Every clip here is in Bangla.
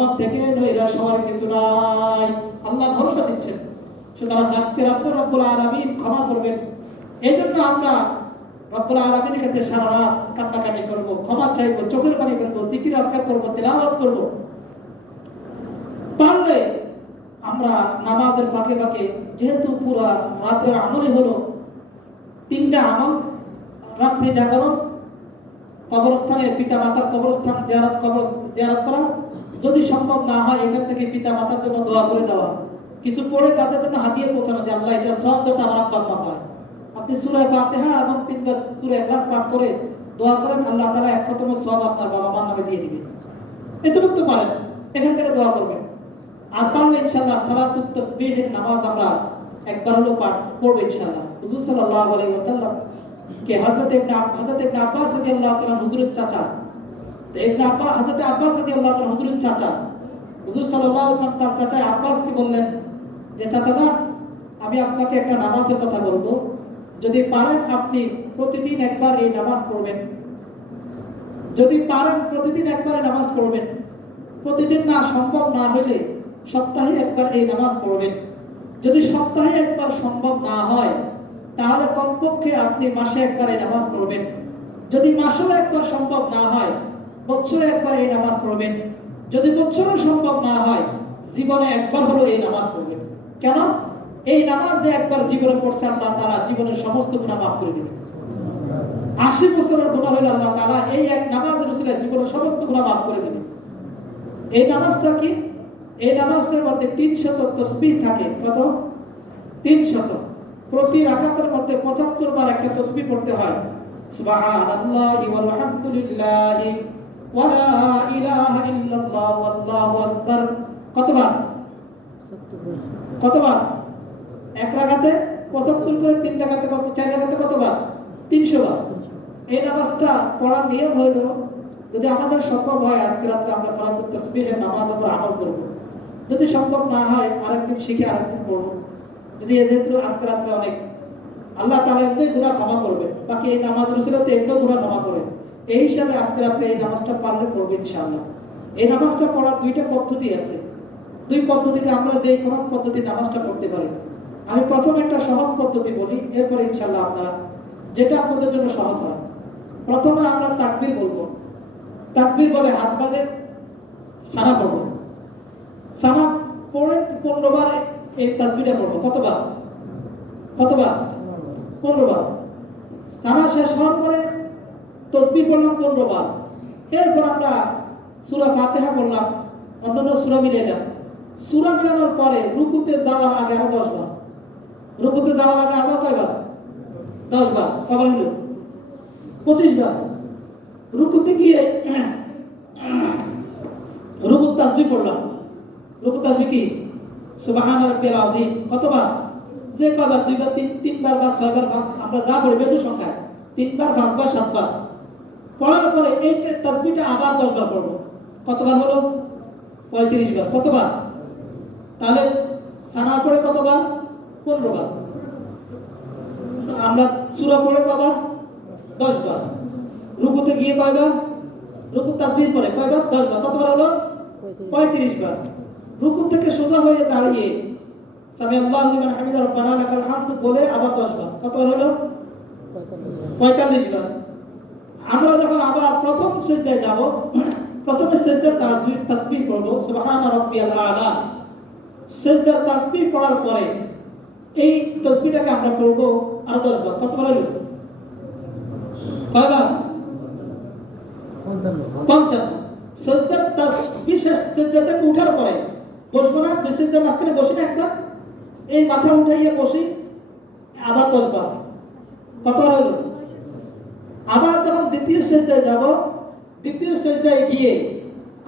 রহমত থেকে নৈরাশ হওয়ার কিছু নাই। আল্লাহ ভরসা দিচ্ছেন। সুতরাং আজকে রব্বুল আলামিন ক্ষমা করবেন। এই জন্য আমরা রব্বুল আলামিনের কাছে সারা রাত কান্নাকাটি করব, ক্ষমা চাইব, চোখের পানি করব, জিকির আজকার করব, তিলাওয়াত করব। পারলে আমরা নামাজের ফাঁকে ফাঁকে, যেহেতু পুরা রাতের আমলই হলো 3টা আমল, রাত্রি জাগরণ, কবরস্থানে পিতা মাতার কবরস্থান জিয়ারত করা, যদি সম্ভব না হয় এখান থেকে পিতা মাতার জন্য দোয়া করে দেওয়া, কিছু পড়ে তাদের জন্য হাতিয়ে পৌঁছানো যে আল্লাহ এটা সব যাতে আমার আব্বা আম্মা পায়। আপনি সূরা ফাতিহা এবং 3বার সূরা ইখলাস পাঠ করে দোয়া করেন, আল্লাহ তাআলা 1 খতম সওয়াব আপনার বাবা মার নামে দিয়ে দিবেন। এতটুকু তো পারেন, এখান থেকে দোয়া করবেন। আর পারলে ইনশাআল্লাহ সালাতুত তাসবিহের নামাজ আমরা একবার হলো পাঠ করব ইনশাআল্লাহ। হুজুর সাল্লাল্লাহু আলাইহি ওয়াসাল্লাম কে হযরত ইবনে আব্বাস রাদিয়াল্লাহু তাআলা হুজুরের চাচা, তো হযরত আব্বাস রাদিয়াল্লাহু তাআলা হুজুরের চাচা, হুজুর সাল্লাল্লাহু আলাইহি ওয়াসাল্লাম তার চাচা আব্বাসকে বললেন যে চাচাদা, আমি আপনাকে একটা নামাজের কথা বলবো, যদি পারেন আপনি প্রতিদিন একবার এই নামাজ পড়বেন। যদি পারেন প্রতিদিন একবার এই নামাজ পড়বেন। প্রতিদিন না সম্ভব না হলে সপ্তাহে একবার এই নামাজ পড়বেন। যদি সপ্তাহে একবার সম্ভব না হয় তাহলে কমপক্ষে আপনি মাসে একবার এই নামাজ পড়বেন। যদি মাসেও একবার সম্ভব না হয় বছরে একবার এই নামাজ পড়বেন। যদি বছরেও সম্ভব না হয় জীবনে একবার হলো এই নামাজ পড়বেন। কেন? এই নামাজ যে একবার জীবনে পড়ছে আল্লাহ তাআলা জীবনের সমস্ত গুনাহ মাফ করে দিবেন। 80 বছরের গুনাহ হলে আল্লাহ তাআলা এই এক নামাজের উসিলায় জীবনের সমস্ত গুনাহ মাফ করে দিবেন। এই নামাজটা কি? এই নামাজের মধ্যে 300 তাসবিহ থাকে। কত? 300। প্রতি রাকাতের মধ্যে 75 বার একটা তাসবিহ পড়তে হয়। সুবহানাল্লাহি ওয়াল হামদুলিল্লাহি ওয়া লা ইলাহা ইল্লাল্লাহ ওয়াল্লাহু আকবার। কতবার? কতবার? এক রাকাতে 75 করে, 3 রাকাতে কত, 4 রাকাতে কতবার? 300 বার। এই নামাজটা পড়ার নিয়ম হলো, যদি আমাদের সম্ভব হয় আজকে রাতে আমরা সালাতুত তাসবিহের নামাজ আমরা আমল করব। যদি সম্ভব না হয় আরেকদিন শিখে আরেকদিন পড়ব। যদি যেহেতু আজকে রাতে অনেক আল্লাহ তাআলা এমনি গুনাহ ক্ষমা করবে, বাকি এই নামাজের উসিলাতে এমনি গুনাহ ক্ষমা করে, এই হিসাবে আজকে রাতে এই নামাজটা পারলে পড়ব ইনশাআল্লাহ। এই নামাজটা পড়ার 2টা পদ্ধতি আছে। 2 পদ্ধতিতে আমরা যে কোনো পদ্ধতি নামাজটা পড়তে পারি। আমি প্রথম একটা সহজ পদ্ধতি বলি, এরপর ইনশাআল্লাহ আপনারা যেটা আপনাদের জন্য সহজ হয়। প্রথমে আমরা তাকবীর বলবো। তাকবীর বলে হাত বাঁধে সানা পড়বো। সানা পড়ে 15 বার এই তাসবিহটা পড়বো। কতবার? কতবার? 15 বার। সানা শেষ হওয়ার পরে তাসবিহ পড়লাম 15 বার। এরপর আমরা সূরা ফাতিহা পড়লাম, অন্যান্য সূরা মিলাইলাম। সূরা মিলানোর পরে রুকুতে যাওয়ার আগে আরো 10 বার। রুকুতে যাওয়ার আগে আরো কয়বার? 10 বার। কবার হলো? 25 বার। রুকুতে গিয়ে রুকুত তাসবিহ পড়লাম। রুকুত তাসবিহ কি? সুবহান রাব্বিয়াল আযীম। কতবার? যে কয়বার? 2 বার, 3 বার বা 6 বার, আমরা যা পড়ি বেজু সংখ্যায় 3 বার, 5 বার, 7 বার। পড়ার পরে এই তাসবিহটা আবার 10 বার পড়ব। কতবার হলো? 35 বার। কতবার? তাহলে সানার পরে কতবার? 15 বার। আমরা সূরা পড়ে কয়বার? 10 বার। রুকুতে গিয়ে কয়বার? রুকুত তাসবিহ পড়ে কয়বার? 10 বার। কতবার হলো? 35 বার। রুকু থেকে সোজা হয়ে দাঁড়িয়ে সামি আল্লাহু লিমান হামিদা রব্বানা লাকাল হামদ বলে আবার 10 বার। কতবার হলো? 45 বার। আমরা যখন আবার প্রথম সিজদায় যাব, প্রথমে সিজদার তাসবিহ পড়ব সুবহান রাব্বিয়াল আলা। সিজদার তাসবিহ পড়ার পরে এই তাসবিহটাকে আমরা পড়ব আর 10 বার। কতবার হলো? কয়বার? 55। সিজদার তাসবিহ সিজদা থেকে ওঠার পরে বসবো না, যে সিজদার মাঝখানে বসি না একবার, এই মাথা উঠাইয়া বসি আবার 10 বার। কতবার হলো? আবার যখন দ্বিতীয় সিজদায় যাব, দ্বিতীয় সিজদায় গিয়ে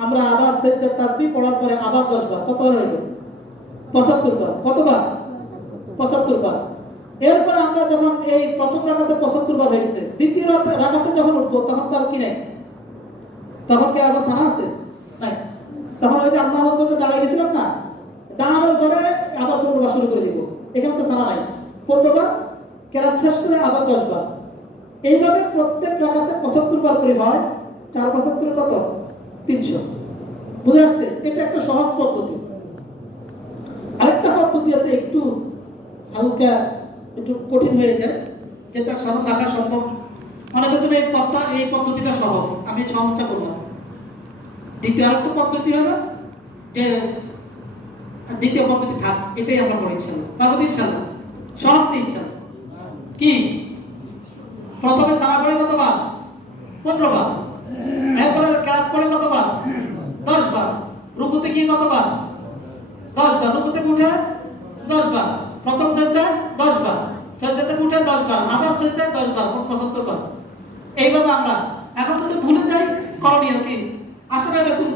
আমরা আবার সিজদার তাসবিহ পড়ার পরে আবার 10 বার। কতবার হলো? 75 বার। কতবার? 75 বার। এরপর আমরা যখন এই প্রথম রাকাতে 75 বার হয়ে গেছে, দ্বিতীয় রাকাতে যখন উঠবো তখন তার কি নাই? তখন কি আবার সানা আছে? নাই। তখন ওই যে আল্লাহু আকবার দাঁড়ায় গেছিলাম না, দাঁড়ানোর পরে আবার 15 বার শুরু করে দিব। এখানে তো সানা নাই। 15 বার কেরাত শেষ করে আবার 10 বার। এইভাবে প্রত্যেক রাকাতে 75 বার করে হয়। 4 75 কত? 300। বুঝা আসছে? এটা একটা সহজ পদ্ধতি। আরেকটা পদ্ধতি আছে একটু হালকা, একটু কঠিন হয়ে যায়, যেটা স্মরণ রাখা সম্ভব। অনেকের জন্য এই পদ্ধতিটা সহজ, আমি সহজটা করলাম। দ্বিতীয় আরেকটা পদ্ধতি হলো যে দ্বিতীয় পদ্ধতি থাক, এটাই আমরা করি ইনশাল্লাহ। পারবো ইনশাল্লাহ? সহজ নেই ইনশাল্লাহ। কি প্রথমে সারা পড়ে কতবার? 15 বার। এরপরে কেরাত পড়ে কতবার? 10 বার। রুকুতে গিয়ে কতবার? 10 বার। রুকুতে উঠে 10 বার। প্রথম সেজদায় 10 বার। সেজদাতে উঠে 10 বার। আবার সেজদায় 10 বার, মোট 75 বার। এইভাবে আমরা এখন যদি ভুলে যাই করণীয় কি? আসলে এরকম